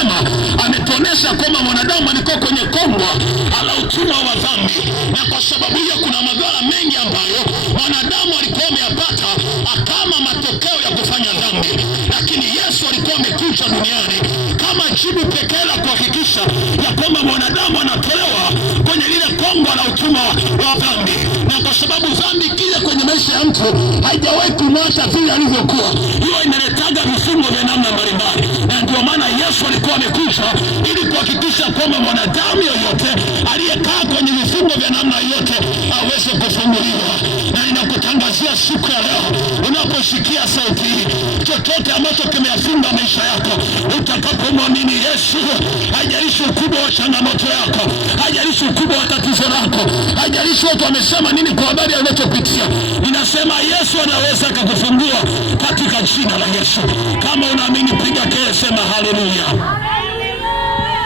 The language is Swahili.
anasema ametuonesha kwamba mwanadamu alikuwa kwenye kongwa la utumwa wa dhambi, na kwa sababu hiyo kuna madhara mengi ambayo mwanadamu alikuwa ameyapata kama matokeo ya kufanya dhambi. Lakini Yesu alikuwa amekuja duniani kama jibu pekee la kuhakikisha ya kwamba mwanadamu anatolewa kwenye lile kongwa la utumwa wa dhambi. Na kwa sababu dhambi kile kwenye maisha ya mtu haijawahi kumwacha vile alivyokuwa, hiyo inaletaga vifungo vya namna mbalimbali. Na ndio maana Yesu alikuwa amekuja ili kuhakikisha kwamba mwanadamu yoyote aliyekaa kwenye vifungo vya namna yote aweze kufunguliwa. Na ninakutangazia siku ya leo, unaposikia sauti hii, chochote ambacho kimeyafunga maisha yako, utakapomwamini Yesu, haijalishi ukubwa wa changamoto yako, haijalishi ukubwa wa tatizo lako, haijalishi watu wamesema nini kwa habari ya unachopitia, ninasema Yesu anaweza akakufungua katika jina la Yesu. Kama unaamini, piga kelele, sema haleluya.